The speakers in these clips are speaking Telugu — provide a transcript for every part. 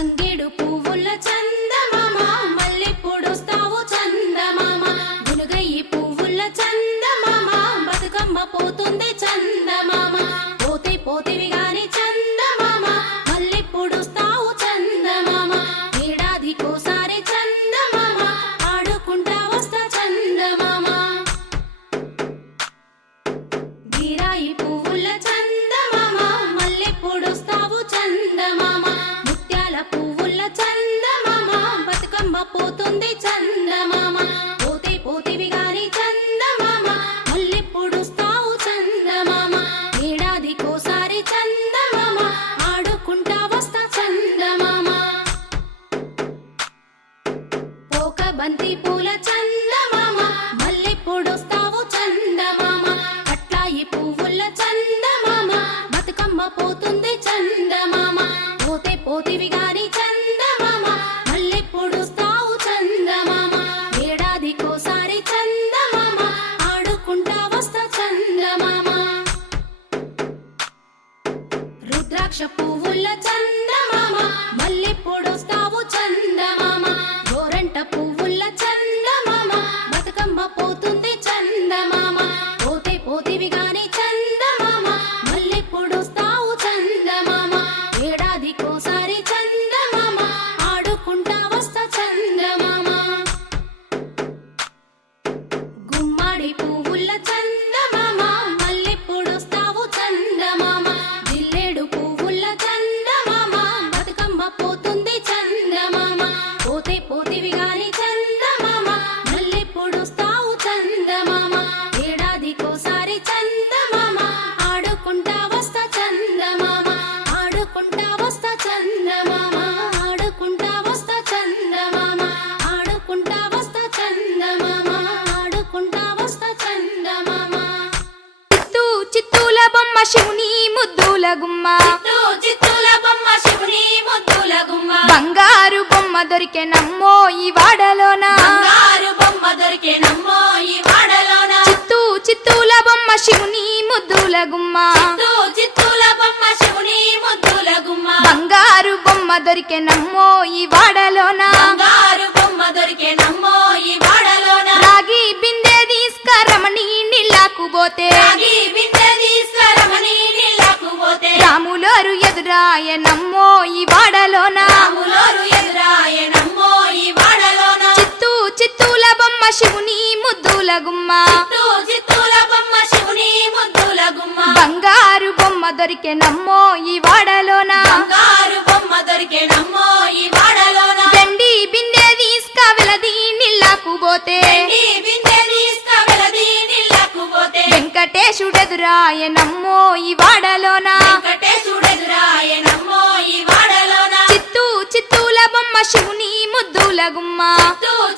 తంగేడు పువ్వుల చందమామ మల్లెప్పుడొస్తావు చందమామ గునుగయ్యి పువ్వుల చందమామ బతుకమ్మ పోతుంది చందమామ పోతే పోతివి గాని చందమామ మల్లెప్పుడొస్తావు చందమామ ఏడాదికోసారి చందమామ ఆడుకుంటా వస్తా చందమామ గిరాయి పువ్వుల చందమామ మల్లెప్పుడొస్తావు చందమామ ముత్యాల పువ్వుల చందమామ బతుకమ్మ పోతుంది చందమామ పోతే పోతివి గాని చందమామ మల్లెప్పుడొస్తావు చందమామ ఏడాదికోసారి చందమామ ఆడుకుంటా వస్తా చందమామ పోక బంతి పూల చందమామ మల్లెప్పుడొస్తావు చందమామ అట్లాయి పువ్వుల చందమామ బతుకమ్మ పోతుంది చందమామ పోతే పోతివి గాని చందమామ మల్లెప్పుడొస్తావు చందమామ ఏడాదికోసారి చందమామ ఆడుకుంటా వస్తా చందమామ రుద్రాక్ష పువ్వుల చందమామ మల్లెప్పుడొస్తావు చందమామ గోరంట పువ్వుల చందమామ బతుకమ్మ పోతుంది చందమామ పోతే పోతివి గాని చందమామ మల్లెప్పుడొస్తావు చందమామ ఏడాదికోసారి చందమామ ఆడుకుంటా వస్తా చందమామ గుమ్మడి పువ్వుల చందమామ మల్లెప్పుడొస్తావు చందమామ జిల్లేడు పువ్వుల చందమామ బతుకమ్మ పోతుంది చందమామ పోతే పోతివి గాని చందమామ మల్లెప్పుడొస్తావు చందమామ ఏడాదికోసారి చందమామ ఆడుకుంటా వస్తా చందమామ ఆడుకుంటా వస్తా చందమామ ఆడుకుంటా వస్తా చందమామ ఆడుకుంటా వస్తా చందమామ ఆడుకుంటా వస్తా చందమామ చిత్తూ చిత్తూల బొమ్మ శివుని ముద్దుల గుమ్మ చిత్తూల బొమ్మ శివుని ముద్దుల గుమ్మ బంగారు బొమ్మ దొరికెనమ్మో ఈ వాడలోన బంగారు బొమ్మ దొరికేనమ్మో ఈ వాడలోన చిత్తూ చిత్తూల బొమ్మ శివుని ముద్దుల గుమ్మ చిత్తూల బొమ్మ శివుని ముద్దుల గుమ్మ బంగారు బొమ్మ దొరికెనమ్మో ఈ వాడలోన బంగారు బొమ్మ దొరికేనమ్మో ఈ వాడలోన రాగి బిందె తీసుకరమణి నీళ్ళకు పోతే రాగి బిందె తీసుకురమని నీళ్ళకు పోతే రాములోరు ఎదురాయనమ్మో ఈ వాడలోన రాములోరు ఎదురాయనమ్మో ఈ వాడలోన చిత్తూ చిత్తూల బొమ్మ శివుని ముద్దుల గుమ్మ చిత్తూల బొమ్మ శివుని ముద్దుల గుమ్మ బంగారు బొమ్మ దొరికెనమ్మో ఈ వాడలోన బంగారు బొమ్మ దొరికేనమ్మో ఈ వాడలోన వెండి బిందె తీసుక వెలది నీళ్ళకు పోతే ఈ బిందె తీసుకువెలది నీళ్ళకు పోతే వెంకటేశుడెదురాయనమ్మో ఈ వాడలోన వెంకటేశుడెదురాయనమ్మో ఈ వాడలోన చిత్తూ చిత్తూల బొమ్మ శివుని ముద్దుల గుమ్మ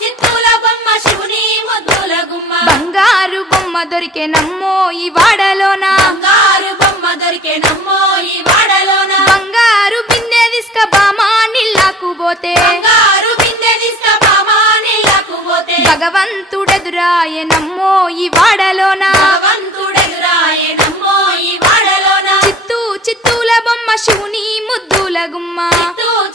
చిత్తూల బొమ్మ శివుని ముద్దుల గుమ్మ బంగారు బొమ్మ దొరికెనమ్మో ఈ వాడలోన బంగారు బొమ్మ దొరికేనమ్మో ఈ వాడలోన బంగారు బిందె తీసుక బామా నీళ్ళకు పోతే బంగారు బిందె తీసుకుపామా నీళ్ళకు పోతే భగవంతుడెదురాయనమ్మో ఈ వాడలోన భగవంతుడెదురాయనమ్మో ఈ వాడలోన చిత్తూ చిత్తూల బొమ్మ శివుని ముద్దుల గుమ్మ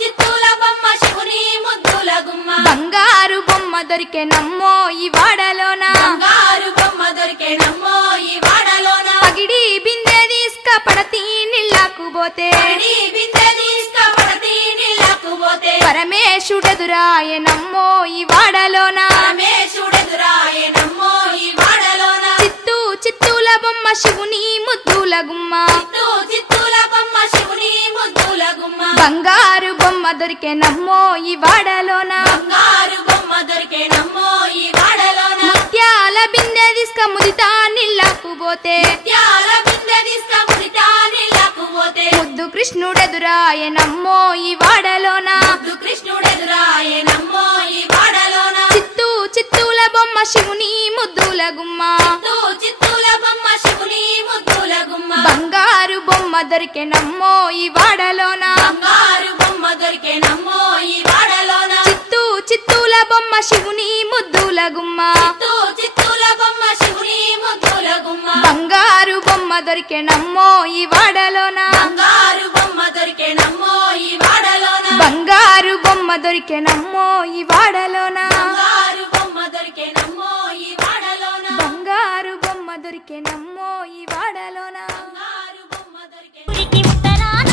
చిత్తూల బొమ్మ శివుని ముద్దుల గుమ్మ బంగారు బొమ్మ దొరికెనమ్మో ఈ వాడలోన బంగారు బొమ్మ దొరికేనమ్మో ఈ వాడలోన పగిడి బిందె తీసుక పడతి నీళ్ళకు పోతే పడి బిందె తీసుకుపడతి నీళ్ళకు పోతే పరమేశుడెదురాయనమ్మో ఈ వాడలోన పరమేశుడెదురాయనమ్మో ఈ వాడలోన చిత్తూ చిత్తూల బొమ్మ శివుని ముద్దుల గుమ్మ చిత్తూల బొమ్మ శివుని ముద్దుల గుమ్మ బంగారు బొమ్మ దొరికెనమ్మో ఈ వాడలోన బంగారు బొమ్మ దొరికేనమ్మో ఈ వాడలోన ముత్యాల బిందె తీసుక ముదితా నీళ్ళకు పోతే త్యాల బిందె తీసుకుముడితా నీళ్ళకు పోతే ముద్దు కృష్ణుడెదురాయనమ్మో ఈ వాడలోన కృష్ణుడెదురాయనమ్మో ఈ వాడలోన చిత్తూ చిత్తూల బొమ్మ శివుని ముద్దుల గుమ్మ చిత్తూల బొమ్మ శివుని ముద్దుల గుమ్మ బంగారు బొమ్మ దొరికెనమ్మో ఈ వాడలోన బంగారు బొమ్మ దొరికేనమ్మో ఈ వాడలోన చిత్తూ చిత్తూల బొమ్మ శివుని ముద్దుల గుమ్మ చిత్తూల బొమ్మ శివుని ముద్దుల గుమ్మ బంగారు బొమ్మ దొరికెనమ్మో ఈ వాడలోన బంగారు బొమ్మ దొరికేనమ్మో ఈ వాడలోన బంగారు దొరికెనమ్మో ఈ వాడలోన బంగారు బొమ్మ దొరికెనమ్మో ఈ వాడలోన బంగారు బొమ్మ దొరికెనమ్మో ఈ వాడలోన బంగారు బొమ్మ దొరికె ఉరికి ఉత్తరాన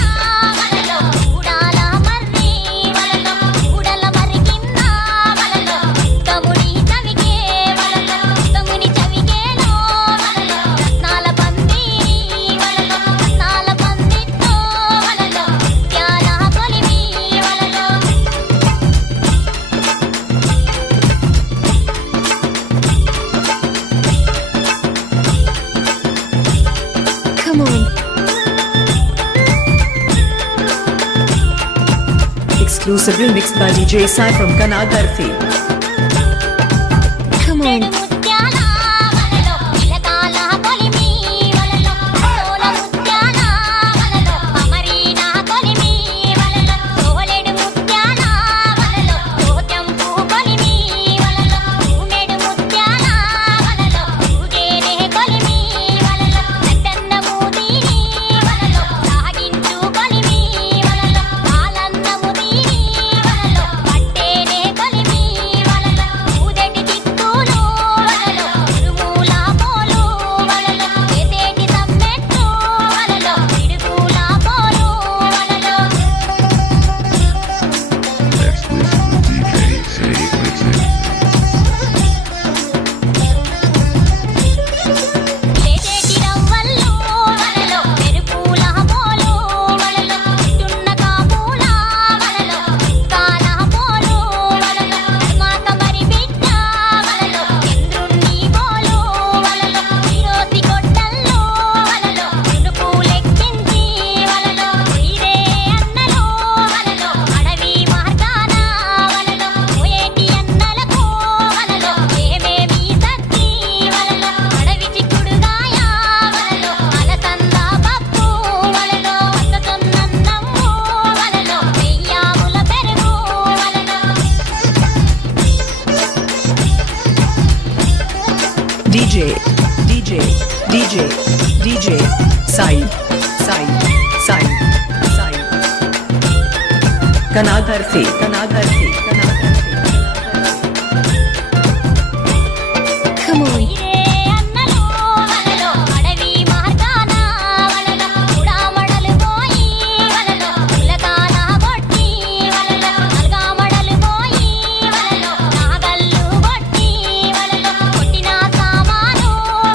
వలలో ఊడాల మర్రి వలలో ఊడల మర్రి కింద వలలో తముని చవికే వలలో తముని చవికేలో వలలో రత్నాల పందిరి వలలో రత్నాల పందిట్లో వలలో త్యాల కొలిమి వలలో Come on. Exclusive remix by DJ Sai from Kanagarthi. Come on. ముత్యాల వలలో ఇలకాల కొలిమి వలలో సోల ముత్యాల వలలో అమరీనా కొలిమి వలలో సోలెడు ముత్యాల వలలో సోత్యంపు కొలిమి వలలో ఊమెడు ముత్యాల వలలో ఊగేరే కొలిమి వలలో రద్దన్నము దీని వలలో సాగించు కొలిమి వలలో పాలన్నము దీని వలలో పట్టేనే కొలిమి వలలో ఊదటి దిక్కులు వలలో ఉరుముల పోలు వలలో ఎదేటి సమ్మెట్టు వలలో పిడుగుల పోలు వలలో లేచేటి రవ్వల్లో వలలో మెరుపుల పోలు వలలో చున్న కాపుల వలలో కాల పోలు వలలో మాత మరి బిడ్డ వలలో చంద్రుణ్ణి పోలు వలలో ఈరోసి కొట్టల్లో వలలో తునుకు లెక్కించి వలలో ఇదే అన్నలో వలలో అడవి మార్గాన వలలో పోయేటి అన్నలకు వలలో ఏమేమి సత్తి వలలో అడవి చిక్కుడుగాయ వలలో అలసంద పప్పు వలలో అత్తతొన్నన్నమ్ము వలలో వెయ్యాముల పెరుగు వలలో DJ, DJ, DJ, DJ, Sai, Sai, Sai, Sai. Kanagarthi, Kanagarthi, Kanagarthi. Come on. ఇదే అన్నలో వలలో అడవి మార్గాన వలలో ఉడామడలు పోయి వలలో ఉలకాల కొట్టి వలలో నల్గామడలు పోయి వలలో నాగళ్ళు కొట్టి వలలో కొట్టిన సామాను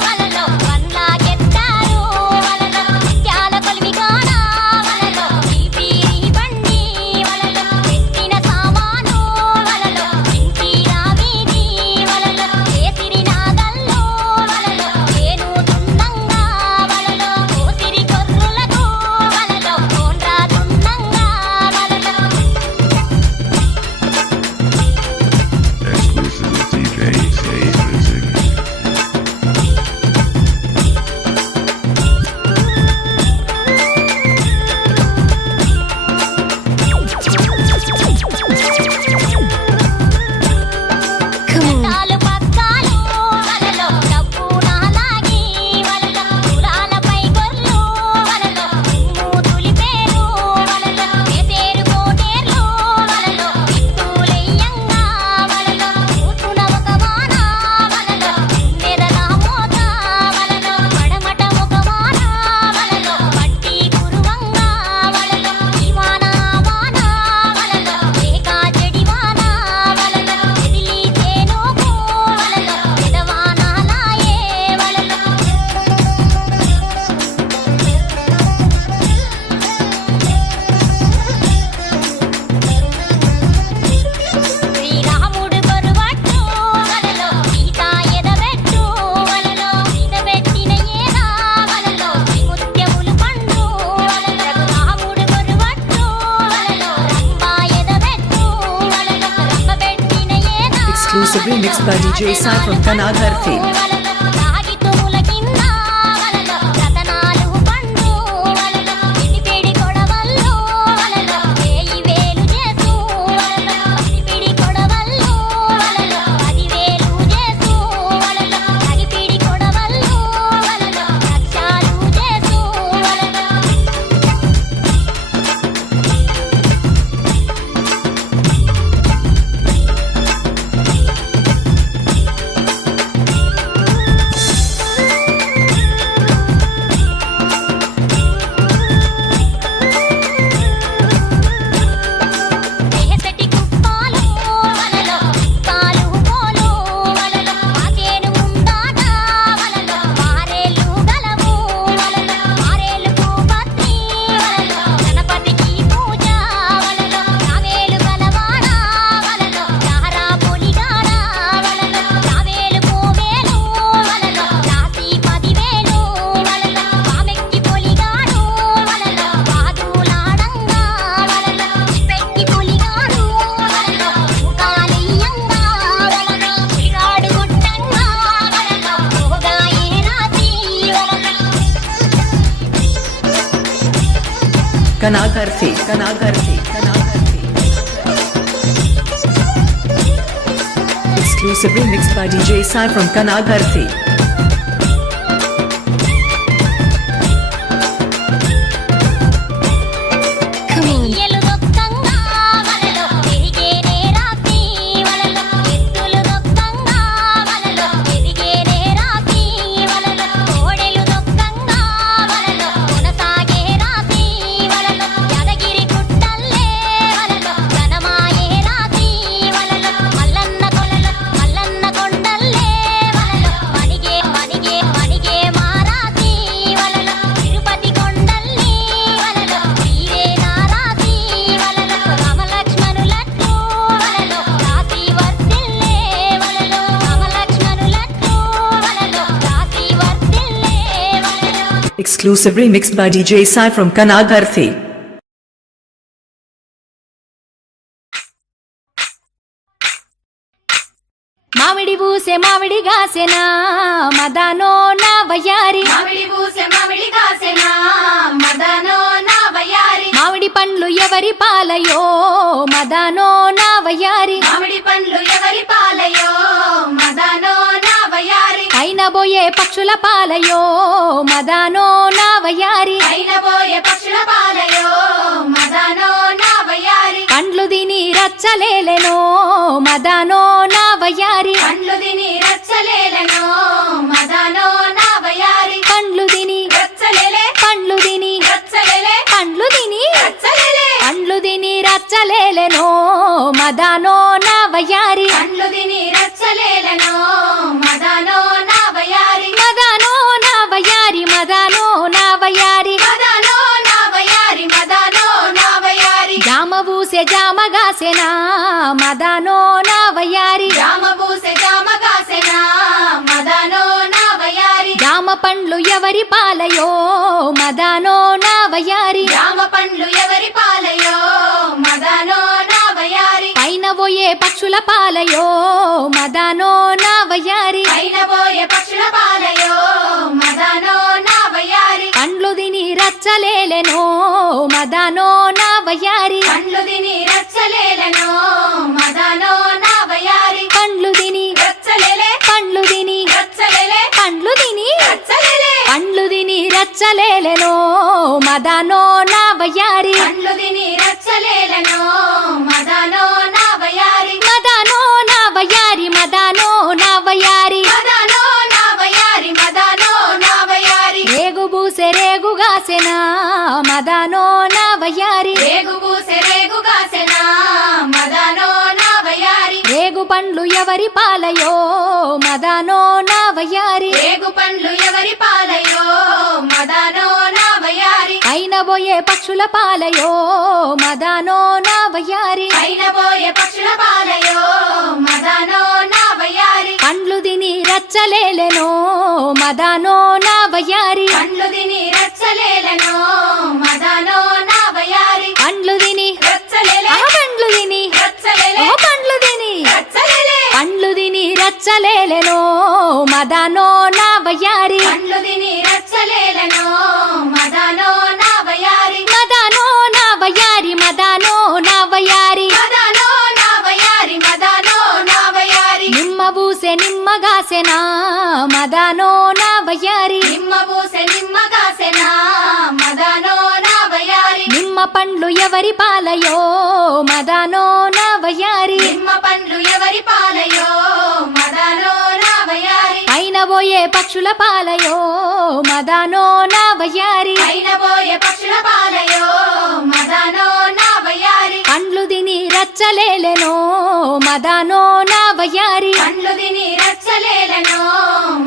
వలలో పండ్లాకెత్తారు వలలో త్యాల కొలిమి కాన వలలో పీపీరి బండి వలలో ఎత్తిన సామాను వలలో ఇంటిరా వీధి వలలో కేసిరి నాగల్లో వలలో ఏనుగుతుండంగా వలలో కోసిరి కొర్రులకు వలలో కోండ్రాతుండంగా వలలో Exclusive DJ Say Music. Come on. తాలు పక్కాలు వలలో డబ్బు నాలాగి వలలో కులాలపై గొర్లు వలలో మూతులి పేరు వలలో వేసేరు కోటేర్లు వలలో ఇత్తులెయ్యంగా వలలో కూతున ఒక వాన వలలో మెదల మోత వలలో పడమట ఒక వాన వలలో పట్టి కురువంగా వలలో ఈ వాన వాన వలలో ఏకా చెడి వాన వలలో ఎదిలి తేనోకు వలలో పెదవానాలాయే వలలో శ్రీరాముడు కొరువట్టు వలలో సీత ఎదబెట్టు వలలో ఎదబెట్టిన ఏదా వలలో త్రిముత్యములు పండు వలలో రాముడు కొరువట్టు వలలో రంభ ఎదబెట్టు వలలో రంభబెట్టిన ఏదా Exclusive remix by DJ Sai from Kanagarthi. వలలో రాగి తుముల కింద వలలో రతనాలు పండు వలలో పిడిపిడి కొడవల్లో వలలో వేయి వేలు చేసు వలలో పిడిపిడి కొడవల్లో వలలో 10,000 చేసు వలలో అగిపిడి కొడవల్లో వలలో లక్షాలు చేసు వలలో Kanagarthi. Exclusively mixed by DJ Sai from Kanagarthi. ఎయ్యలు దొక్కంగా వలలో ఎదిగేనే రాతి వలలో ఎత్తులు దొక్కంగా వలలో ఎదిగేనే రాతి వలలో కోడెలు దొక్కంగా వలలో కొనసాగే రాతి వలలో యాదగిరి గుట్టల్లే వలలో ఘనమాయే రాతి వలలో మల్లన్న కొండల్లే వలలో వణిగే మారాతి వలలో తిరుపతి కొండల్ని వలలో వీరే నారాతి వలలో రామలక్ష్మణులట్లు వలలో రాతి వర్తిల్లే వలలో రామలక్ష్మణులట్లు వలలో రాతి వర్తిల్లే వలలో Exclusively mixed by DJ Sai from Kanagarthi. మామిడి బూసే మామిడి గాసెనా మదనో నా వయ్యారి మామిడి పూసె మామిడి కాసెనా మదనో నా వయ్యారి మామిడి పండ్లు ఎవరి పాలయో మదనో నా వయ్యారి మామిడి పండ్లు ఎవరి పాలయో మదనో నా వయ్యారి అయిన బోయే పక్షుల పాలయో మదనో నా వయ్యారి అయిన పోయే పక్షుల పాలయో మదనో నా వయ్యారి పండ్లు దిని రచ్చలేలెనో మదనో నా వయ్యారి పండ్లు తిని రచ్చలేలను మదనో నా వయ్యారి పండ్లు దిని రచ్చలేలే పండ్లు దిని రచ్చలేలే పండ్లు దిని రచ్చలేలే పండ్లు దిని రచ్చలేలెనో మదనో నా వయ్యారి పండ్లు తిని రచ్చలేలను మదనో నా వయ్యారి మదనో నా వయ్యారి మదనో నా వయ్యారి మదనో నా వయ్యారి మదనో నా వయ్యారి జామ బూసే జామ గాసెనా మదనో నా వయ్యారి జామ పూసె జామ కాసెనా మదనో నా వయ్యారి జామ పండ్లు ఎవరి పాలయో మదనో నా వయ్యారి జామ పండ్లు ఎవరి పాలయో మదనో నా వయ్యారి పైన పోయే పక్షుల పాలయో మదనో నా వయ్యారి పైన పోయే పక్షుల పాలయో మదనో నా వయ్యారి పండ్లు దిని రచ్చలేలెనో మదనో నా వయ్యారి పండ్లు తిని రచ్చలేలను మదనో నా వయ్యారి పండ్లు దిని రచ్చలేలే పండ్లు దిని రచ్చలేలే పండ్లు దిని రచ్చలేలే పండ్లు దిని రచ్చలేలెనో మదనో నా వయ్యారి పండ్లు తిని రచ్చలేలను మదనో నా వయ్యారి మదనో నా వయ్యారి మదనో నా వయ్యారి మదనో నా వయ్యారి మదనో నా వయ్యారి రేగు బూసె రేగు గాసెనా మదనో నా వయ్యారి రేగు పూసె రేగు కాసెనా మదనో నా వయ్యారి రేగు పండ్లు ఎవరి పాలయో మదనో నా వయ్యారి రేగు పండ్లు ఎవరి పాలయో మదనో నా వయ్యారి అయిన బోయే పక్షుల పాలయో మదనో నా వయ్యారి పైన పోయే పక్షుల పాలయో మదనో నా వయ్యారి పండ్లు దిని రచ్చలేలెనో మదనో నా వయ్యారి పండ్లు తిని రచ్చలేలను మదనో నా వయ్యారి పండ్లు దిని రచ్చలేలే పండ్లు దిని రచ్చలేలే పండ్లు దిని రచ్చలేలే పండ్లు దిని రచ్చలేలెనో మదనో నా వయ్యారి పండ్లు తిని రచ్చలేలను మదనో నా వయ్యారి మదనో నా వయ్యారి మదనో నా వయ్యారి మదనో నా వయ్యారి మదనో నా వయ్యారి నిమ్మ బూసె నిమ్మ గాసెనా మదనో నా వయ్యారి నిమ్మ పూసె నిమ్మ కాసెనా మదనో నా వయ్యారి నిమ్మ పండ్లు ఎవరి పాలయో మదనో నా వయ్యారి నిమ్మ పండ్లు ఎవరి పాలయో మదనో నా వయ్యారి పైన పోయే పక్షుల పాలయో మదనో నా వయ్యారి పైన పోయే పక్షుల పాలయో మదనో నా వయ్యారి పండ్లు దిని రచ్చలేలెనో మదనో నా వయ్యారి పండ్లు తిని రచ్చలేలను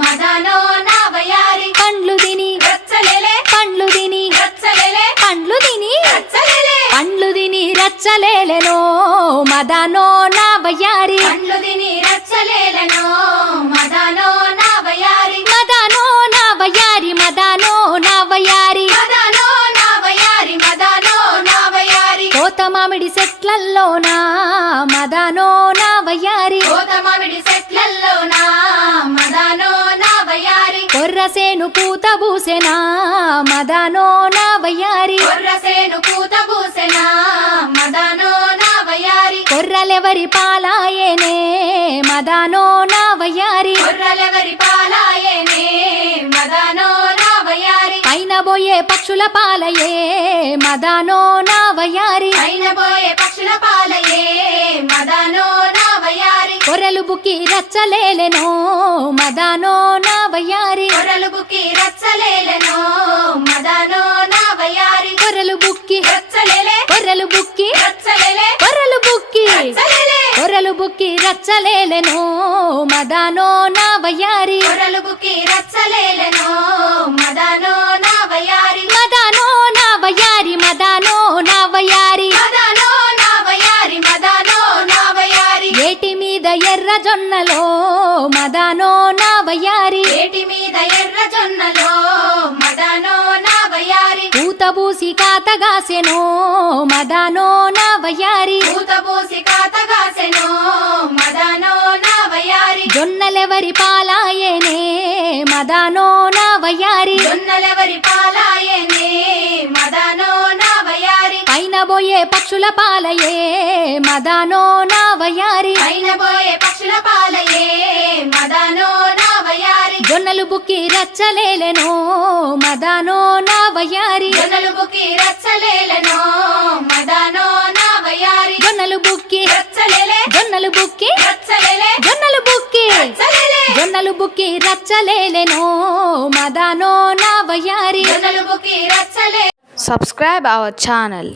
మదనో నా వయ్యారి పండ్లు దిని రచ్చలేలే పండ్లు దిని రచ్చలేలే పండ్లు దిని రచ్చలేలే పండ్లు దిని రచ్చలేలెనో మదనో నా వయ్యారి పండ్లు తిని రచ్చలేలను మదనో నా వయ్యారి మదనో నా వయ్యారి మదనో నా వయ్యారి మదనో నా వయ్యారి మదనో నా వయ్యారి కోత మామిడి చెట్లల్లోనా మదనో నా వయ్యారి కోత మామిడి చెట్లల్లోనా మదనో నా వయ్యారి కొర్రసేను పూత బూసెనా మదానో నా వయ్యారి కొర్రసేను పూత పూసెనా మదానో నా వయ్యారి కొర్రలెవరి పాలాయేనే మదానో నా వయ్యారి కొర్రలెవరి పాలాయేనే మదానో నా వయ్యారి పైన బోయే పక్షుల పాలయే మదానో నా వయ్యారి అయిన పోయే పక్షుల పాలయే మదానో నా వయ్యారి కొర్రలు బుక్కి రచ్చలేలెనో మదానో నా వయ్యారి కొర్రలు బుక్కి రచ్చలేలెనో మదానో నా వయ్యారి కొర్రలు బుక్కి రచ్చలేలే కొర్రలు బుక్కి రచ్చలేలే కొర్రలు బుక్కి రచ్చలేలే కొర్రలు బుక్కి రచ్చలేలెనో మదానో నా వయ్యారి కొర్రలు బుక్కి రచ్చలేలెనో మదానో నా వయ్యారి మదానో నా వయ్యారి మదానో నా వయ్యారి మదానో నా వయ్యారి మదానో నా వయ్యారి ఏటి మీద ఎర్ర జొన్నలో మదానో నా వయ్యారి ఏటి మీద ఎర్ర జొన్నలో మదానో నా వయ్యారి పూత బూసి కాతగాసెనో మదానో నా వయ్యారి పూత పూసి కాతగాసెనో మదానో నా వయ్యారి జొన్నలెవరి పాలాయేనే మదానో నా వయ్యారి జొన్నలెవరి పాలాయేనే మదానో నా వయ్యారి పైన బోయే పక్షుల పాలయే మదానో నా వయ్యారి అయిన పోయే పక్షుల పాలయే మదానో నా వయ్యారి జొన్నలు బుక్కి రచ్చలేలెనో మదానో నా వయ్యారి జొన్నలు బుక్కి రచ్చలేలెనో మదానో నా వయ్యారి జొన్నలు బుక్కి రచ్చలేలే జొన్నలు బుక్కి రచ్చలేలే జొన్నలు బుక్కి రచ్చలేలే జొన్నలు బుక్కి రచ్చలేలెనో మదానో నా వయ్యారి జొన్నలు బుక్కి రచ్చలే Subscribe our channel.